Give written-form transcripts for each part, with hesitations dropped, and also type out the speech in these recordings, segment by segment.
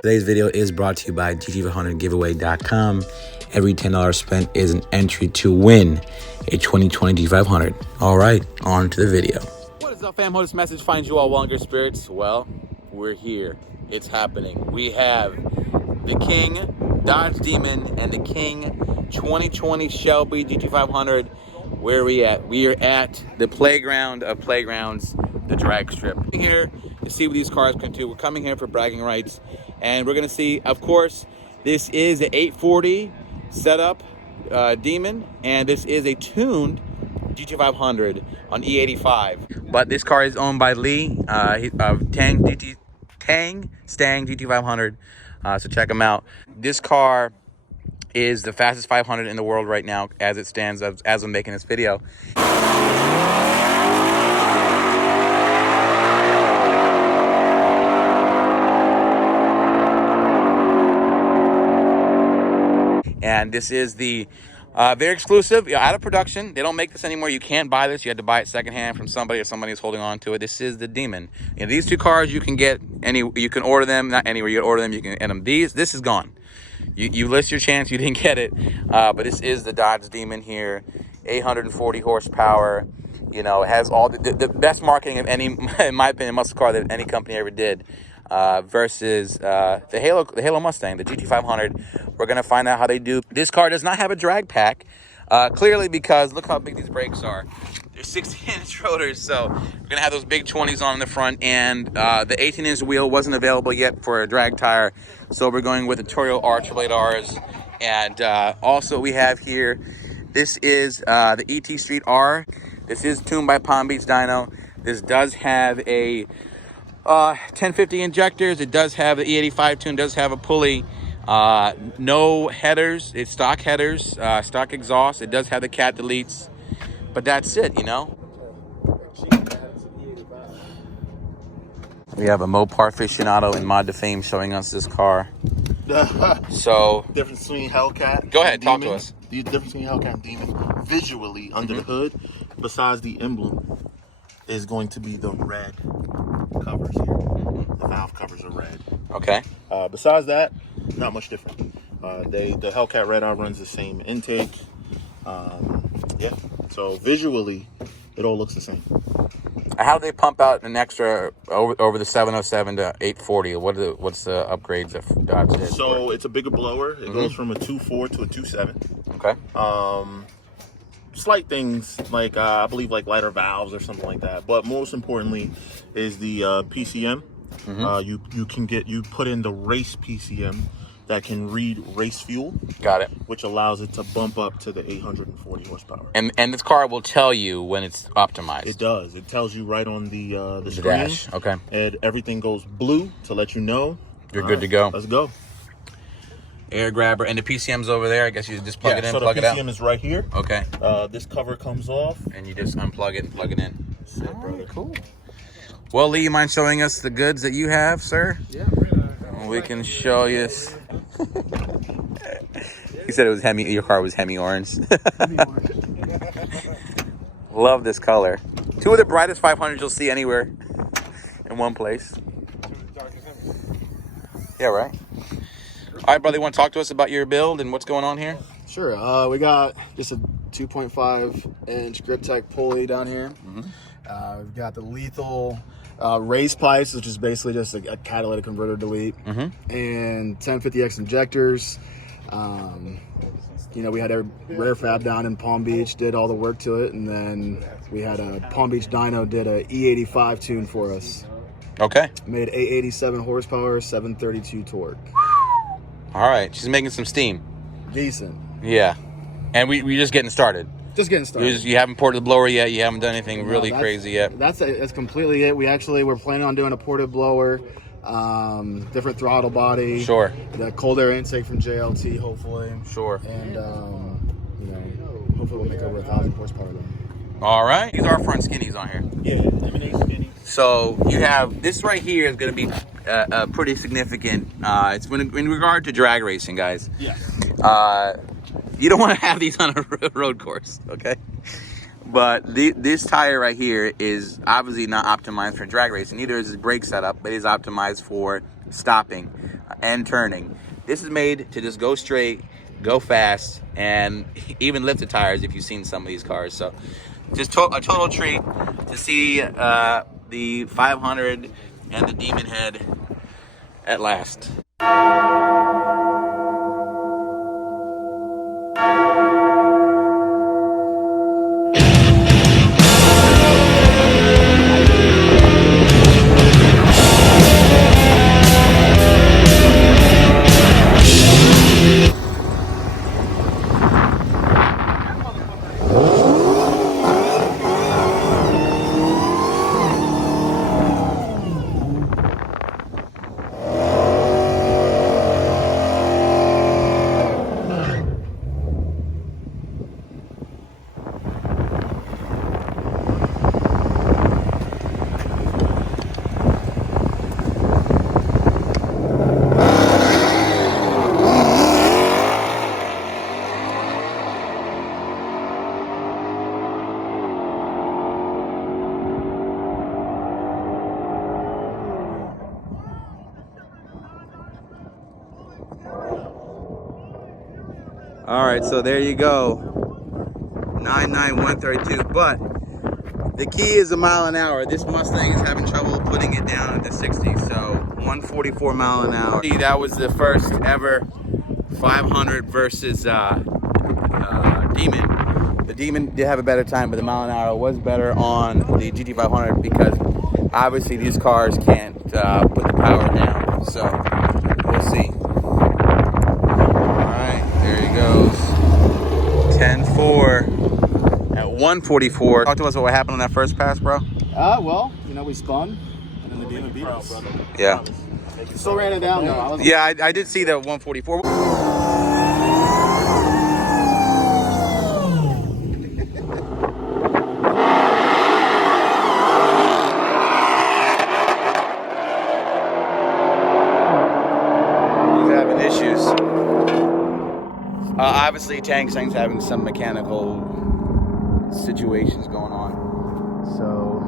Today's video is brought to you by GT500giveaway.com. Every $10 spent is an entry to win a 2020 G500. All right, on to the video. What is up, fam? Hope this message finds you all well in good spirits. Well, we're here. It's happening. We have the King Dodge Demon and the King 2020 Shelby GT500. Where are we at? We are at the playground of playgrounds, the drag strip. We're here to see what these cars can do. We're coming here for bragging rights. And we're gonna see, of course, this is an 840 setup Demon, and this is a tuned GT500 on E85. But this car is owned by Lee of Stang GT500. So check him out. This car is the fastest 500 in the world right now, as it stands, as I'm making this video. And this is the very exclusive, out of production. They don't make this anymore. You can't buy this. You had to buy it secondhand from somebody, or somebody who's holding on to it. This is the Demon. And these two cars you can get you can order them, not anywhere you order them, you can get them. This is gone. You list your chance, you didn't get it. But this is the Dodge Demon here, 840 horsepower. You know, it has all the best marketing of any, in my opinion, muscle car that any company ever did. Versus the Halo Mustang, the GT500. We're gonna find out how they do. This car does not have a drag pack, clearly, because look how big these brakes are. They're 16-inch rotors, so we're gonna have those big 20s on the front, and the 18-inch wheel wasn't available yet for a drag tire, so we're going with the Torio R888Rs. And also we have here, this is the ET Street R. This is tuned by Palm Beach Dyno. This does have a 1050 injectors. It does have the E85 tune, does have a pulley, no headers. It's stock headers, stock exhaust. It does have the cat deletes, but that's it, you know. We have a Mopar aficionado in Mod to Fame showing us this car. So difference between Hellcat. Go ahead, talk to us. The difference between Hellcat and Demon visually under the hood, besides the emblem, is going to be the red covers here. The valve covers are red. Okay. Besides that, not much different. The Hellcat Redeye runs the same intake. Yeah. So visually, it all looks the same. How do they pump out an extra over the 707 to 840? What's the upgrades that Dodge did? So it's a bigger blower. It goes from a 2.4 to a 2.7. Okay. Slight things like I believe like lighter valves or something like that, but most importantly is the PCM. You put in the race PCM that can read race fuel. Got it. Which allows it to bump up to the 840 horsepower. And this car will tell you when it's optimized. It does. It tells you right on the screen. Dash. Okay. And everything goes blue to let you know you're good to go. Let's go. Air grabber, and the PCM's over there. I guess you just plug it in, so plug it out. the PCM is right here. Okay. This cover comes off, and you just unplug it and plug it in. That's it, brother. Cool. Well, Lee, you mind showing us the goods that you have, sir? Yeah. We can show you. He said it was Hemi. Your car was Hemi orange. Love this color. Two of the brightest 500s you'll see anywhere in one place. Yeah, right. All right, brother, you want to talk to us about your build and what's going on here? Sure. We got just a 2.5-inch grip tech pulley down here. We've got the lethal race pipes, which is basically just a catalytic converter delete, and 1050X injectors. You know, we had a rare fab down in Palm Beach, did all the work to it, and then we had a Palm Beach Dyno did a E85 tune for us. Okay. Made 887 horsepower, 732 torque. All right, she's making some steam. Decent. Yeah. And we just getting started. Just getting started. You haven't ported the blower yet. You haven't done anything really crazy yet. That's completely it. We're planning on doing a ported blower, different throttle body. Sure. The cold air intake from JLT, hopefully. Sure. And hopefully we'll make over 1,000 horsepower then. All right. These are front skinnies on here. Yeah, M&A skinny. So you have this right here is going to be pretty significant. It's in regard to drag racing, guys. Yeah. You don't want to have these on a road course, okay? But this tire right here is obviously not optimized for drag racing. Neither is its brake setup, but it is optimized for stopping and turning. This is made to just go straight, go fast, and even lift the tires if you've seen some of these cars. So just a total treat to see the 500 and the Demon Head at last. All right, so there you go, 99132. But the key is a mile an hour. This Mustang is having trouble putting it down at the 60, so 144 mile an hour. That was the first ever 500 versus Demon. The Demon did have a better time, but the mile an hour was better on the GT500 because obviously these cars can't put the power down. So we'll see. There he goes. 10-4 at 144. Talk to us about what happened on that first pass, bro. Well, we spun, and then the Demon beat us. Yeah. Still ran it down, though. Yeah, I did see that 144. He's having issues. Obviously, Stang's having some mechanical situations going on. So,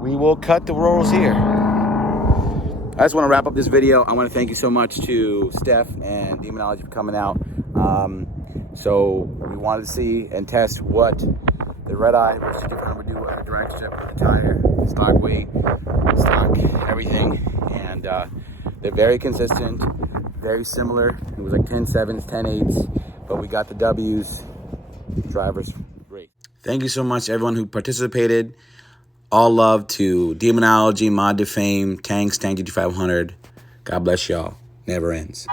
we will cut the rolls here. I just want to wrap up this video. I want to thank you so much to Steph and Demonology for coming out. So, we wanted to see and test what the Redeye versus GT500 would do with the drag strip, the tire, stock weight, stock, everything. And they're very consistent. Very similar. It was like 10-7s, 10-8s, but we got the W's. Drivers great. Thank you so much to everyone who participated. All love to Demonology, Mod to Fame, Stang GT500. God bless y'all. Never ends.